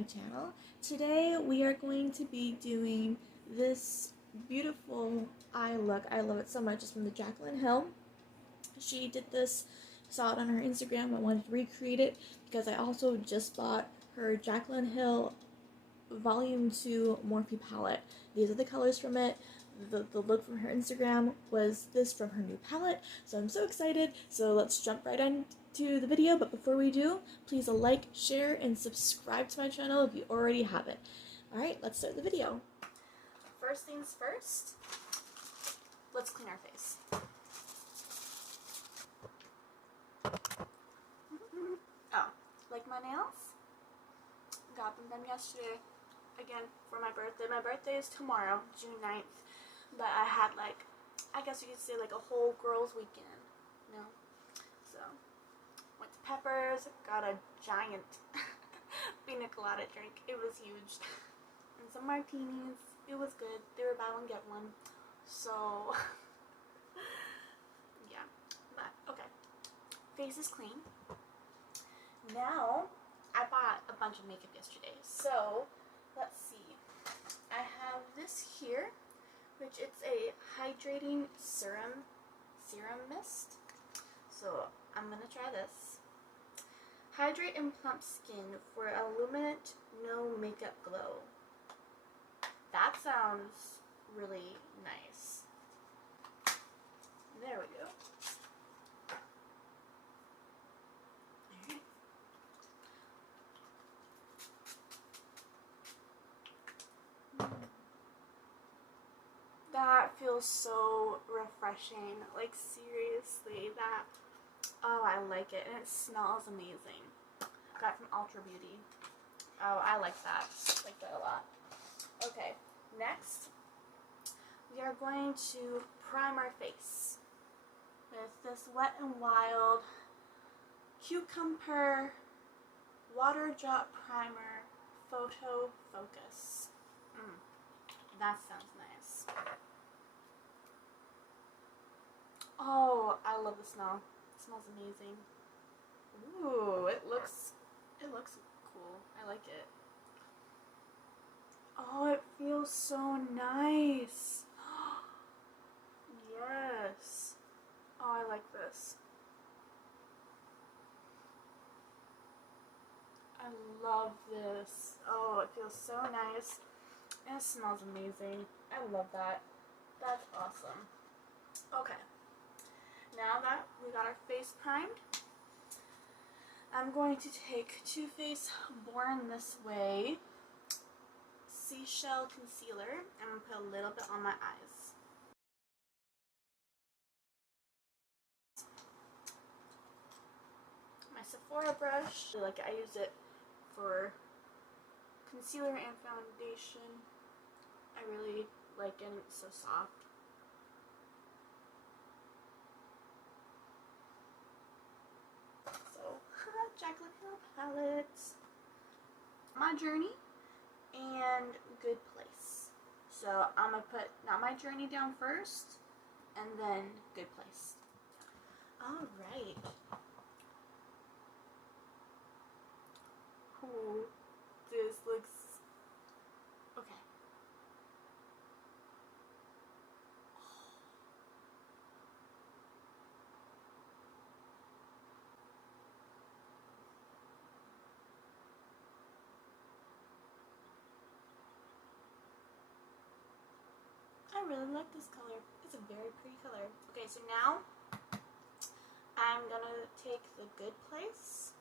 my channel. Today we are going to be doing this beautiful eye look. I love it so much. It's from the Jaclyn Hill. She did this, saw it on her Instagram. I wanted to recreate it because I also just bought her Jaclyn Hill Volume 2 Morphe palette. These are the colors from it. The look from her Instagram was this from her new palette, so I'm so excited. So let's jump right into the video, but before we do, please like, share, and subscribe to my channel if you already haven't. Alright, let's start the video. First things first, let's clean our face. Oh, like my nails? Got them done yesterday. Again, for my birthday. My birthday is tomorrow, June 9th. But I had like, I guess you could say like a whole girls weekend, you know? So, went to Pepper's, got a giant pina colada drink. It was huge. And some martinis. It was good. They were buy one, get one. So, yeah. But, okay. Face is clean. Now, I bought a bunch of makeup yesterday. So, let's see. I have this here, which it's a hydrating serum mist. So I'm gonna try this. Hydrate and plump skin for illuminate no makeup glow. That sounds really nice. There we go. That feels so refreshing. Like seriously, that, oh, I like it, and it smells amazing. Got it from Ultra Beauty. Oh, I like that. I like that a lot. Okay, next we are going to prime our face with this Wet n Wild Cucumber Water Drop Primer Photo Focus. That sounds nice. Oh, I love the smell. It smells amazing. Ooh, it looks cool. I like it. Oh, it feels so nice. Yes. Oh, I like this. I love this. Oh, it feels so nice. And it smells amazing. I love that. That's awesome. Okay. Now that we got our face primed, I'm going to take Too Faced Born This Way Seashell Concealer. I'm going to put a little bit on my eyes. My Sephora brush, like I use it for concealer and foundation. I really like it, it's so soft. So, Jaclyn Hill palette. My Journey and Good Place. So I'm gonna put Not My Journey down first, and then Good Place. Alright. Ooh, this looks okay. I really like this color. It's a very pretty color. Okay, so now I'm gonna take the Good Place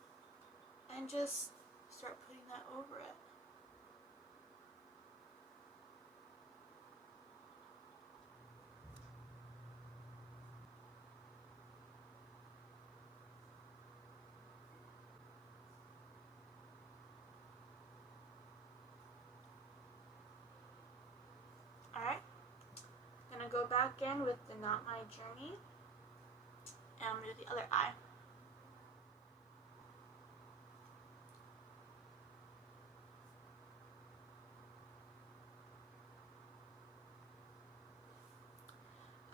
and just start putting that over it. Alright, gonna go back in with the Not My Journey, and I'm gonna do the other eye.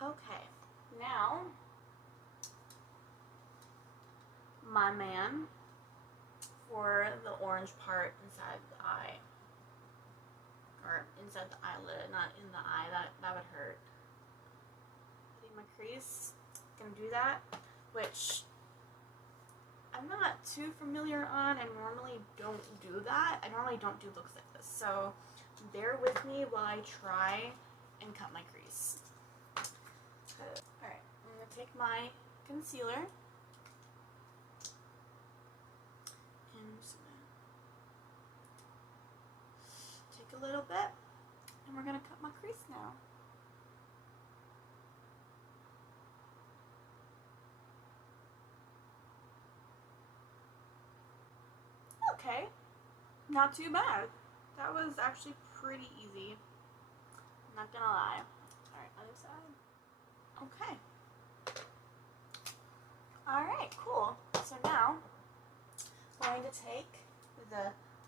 Okay, now my man for the orange part inside the eye. Or inside the eyelid, not in the eye. That would hurt. Getting my crease. Gonna do that, which I'm not too familiar on. I normally don't do that. I normally don't do looks like this. So bear with me while I try and cut my crease. Alright, I'm gonna take my concealer. And I'm just gonna take a little bit, and we're gonna cut my crease now. Okay, not too bad. That was actually pretty easy. I'm not gonna lie. Alright, other side. Okay. Alright, cool. So now, I'm going to take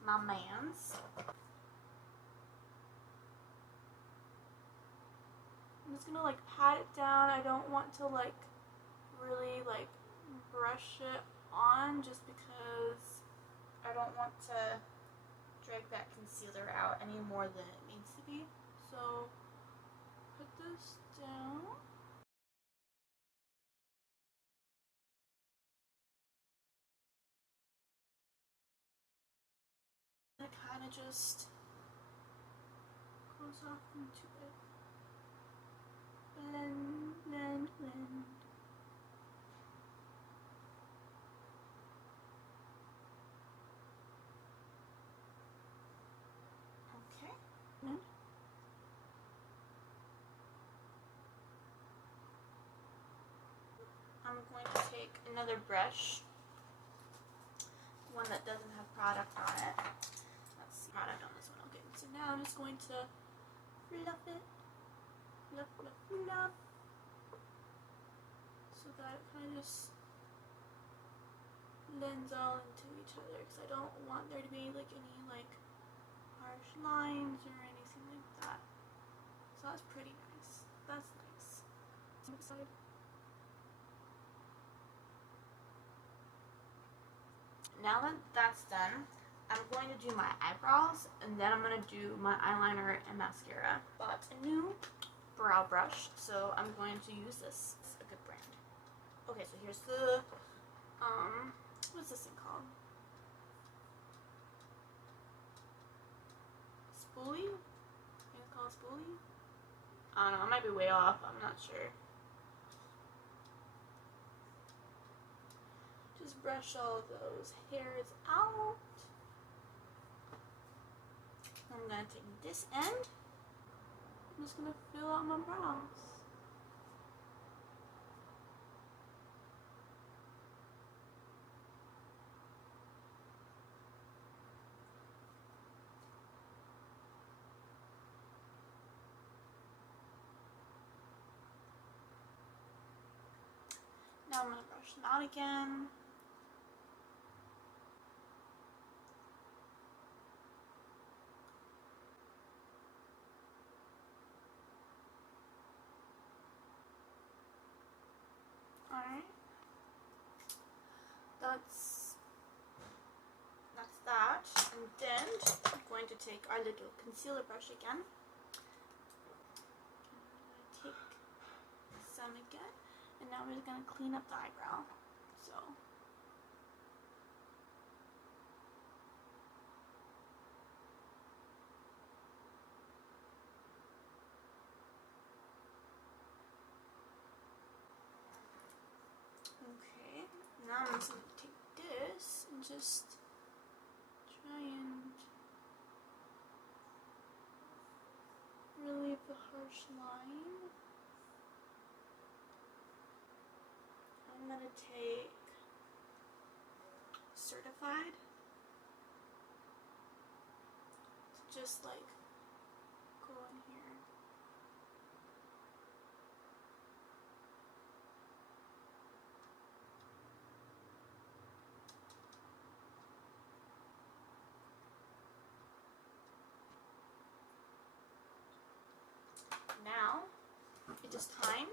my man's. I'm just gonna like pat it down. I don't want to like really like brush it on just because I don't want to drag that concealer out any more than it needs to be. So put this down. It kind of just goes off into it. Blend, blend, blend. Okay. I'm going to take another brush, one that doesn't have product on it. Let's see, product on this one. Okay, so now I'm just going to fluff it, fluff, fluff, fluff, so that it kind of just blends all into each other, because I don't want there to be like any like harsh lines or anything like that. So that's pretty nice. That's nice. I'm excited. Now that that's done, I'm going to do my eyebrows, and then I'm going to do my eyeliner and mascara. Bought a new brow brush, so I'm going to use this. It's a good brand. Okay, so here's the, what's this thing called? Spoolie? I think it's called spoolie? I don't know, I might be way off, I'm not sure. Just brush all those hairs out. I'm going to take this end. I'm just going to fill out my brows. Now I'm going to brush them out again. Alright. That's that. And then I'm going to take our little concealer brush again. I'm going to take some again. And now we're just going to clean up the eyebrow. So. Okay, now I'm just going to take this and just try and relieve the harsh line. I'm going to take Certified to just like go in here. Now it is time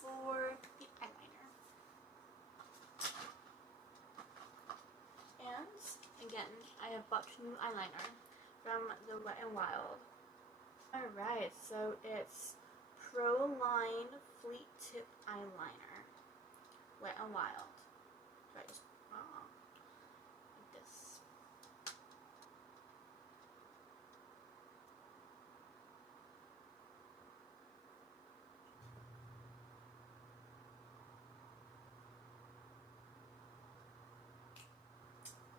for the eyeliner. bought new eyeliner from the Wet n Wild. Alright, so it's Pro Line Fleet Tip Eyeliner. Wet n Wild. Right, just like this.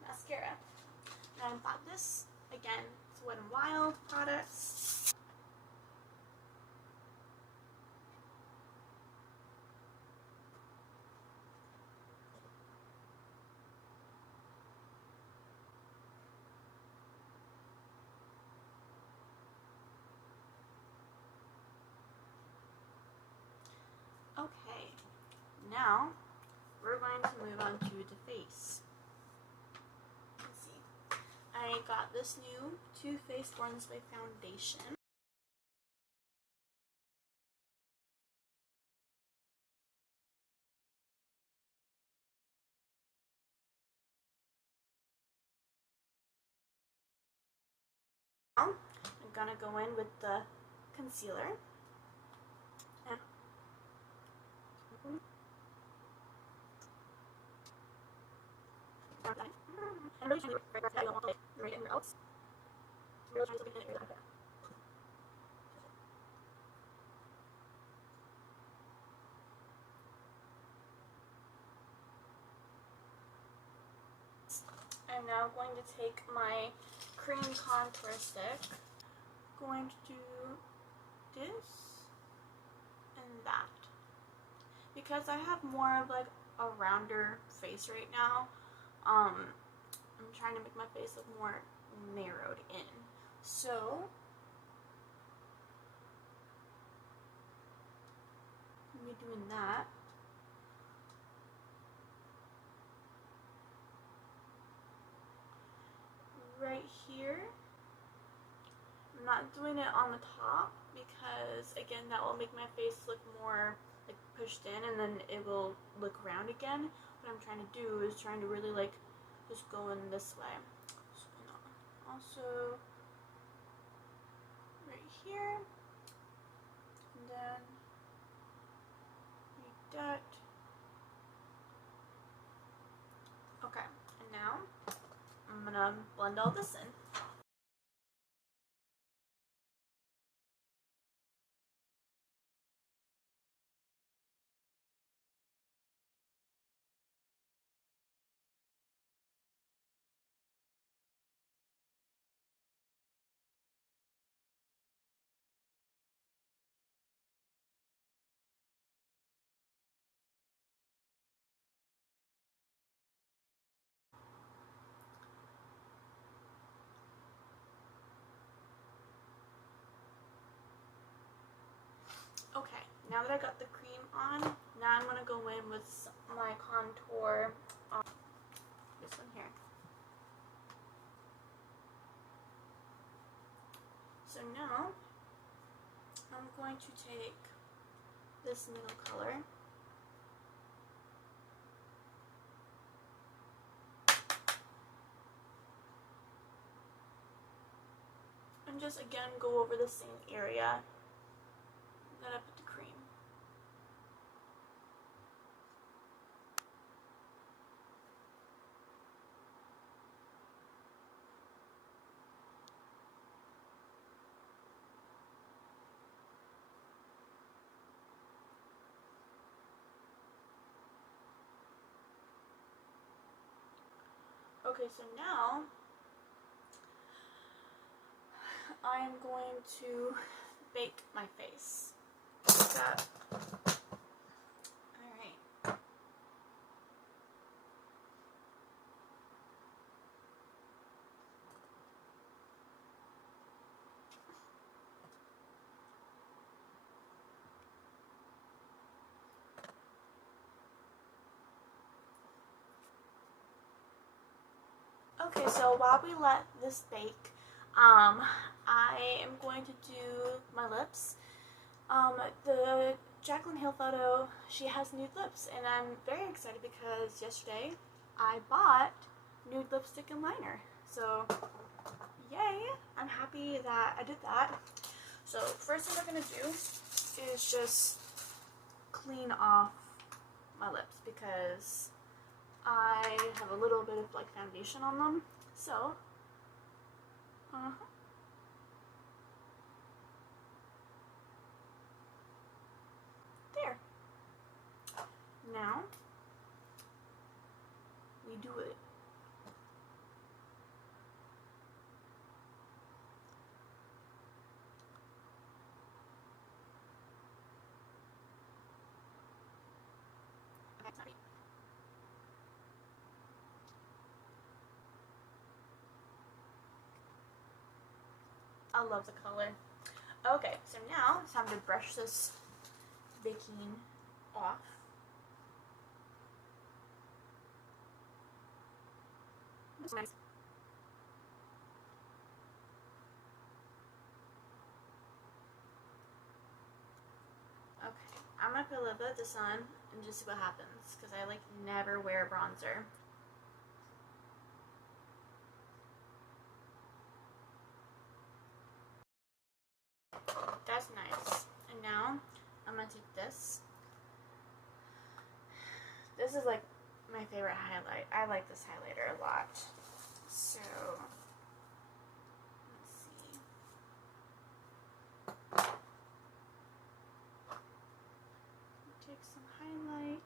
Mascara. And I bought this again. It's Wet n Wild products. Okay, now we're going to move on to the face. Let's see. I got this new Too Faced Born This Way foundation. Now I'm gonna go in with the concealer. And really trying to break that. I don't want to right anywhere else. Really trying to look at it. I'm now going to take my cream contour stick. Going to do this and that. Because I have more of like a rounder face right now, I'm trying to make my face look more narrowed in. So I'm gonna be doing that. Right here. I'm not doing it on the top because again that will make my face look more like pushed in and then it will look round again. What I'm trying to do is trying to really like just go in this way. So, also right here and then like that. Okay, and now I'm gonna blend all this in. Okay, now that I got the cream on, now I'm gonna go in with my contour. This one here. So now I'm going to take this middle color and just again go over the same area that I put the cream. Okay, so now I'm going to bake my face. Alright. Okay, so while we let this bake, I am going to do my lips. The Jaclyn Hill photo, she has nude lips, and I'm very excited because yesterday I bought nude lipstick and liner. So yay, I'm happy that I did that. So first thing we're going to do is just clean off my lips because I have a little bit of like foundation on them. So there. Now we do it. Okay, sorry. I love the color. Okay, so now it's time to brush this baking off. That's nice. Okay, I'm gonna put a little bit of this on and just see what happens because I like never wear bronzer. That's nice. And now I'm gonna take this. This is like my favorite highlight. I like this highlighter a lot. So let's see. Take some highlight.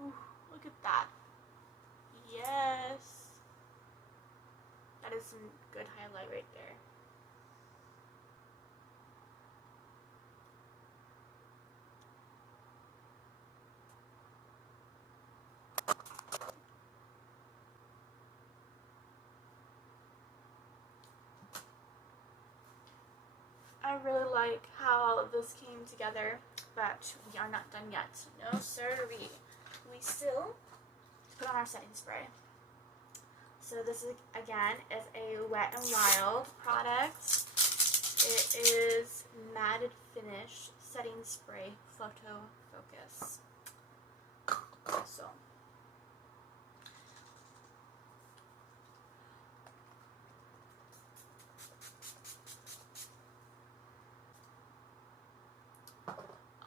Ooh, look at that. Yes. That is some good highlight right there. I really like how this came together, but we are not done yet. No siree. We still put on our setting spray. So this is, again, is a Wet n Wild product. It is Matted Finish Setting Spray Photo Focus. So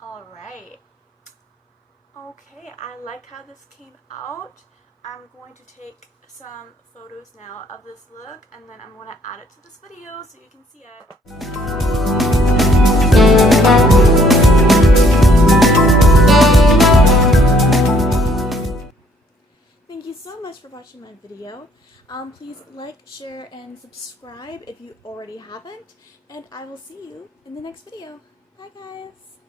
alright. Okay, I like how this came out. I'm going to take some photos now of this look and then I'm going to add it to this video so you can see it. Thank you so much for watching my video. Please like, share, and subscribe if you already haven't, and I will see you in the next video. Bye guys!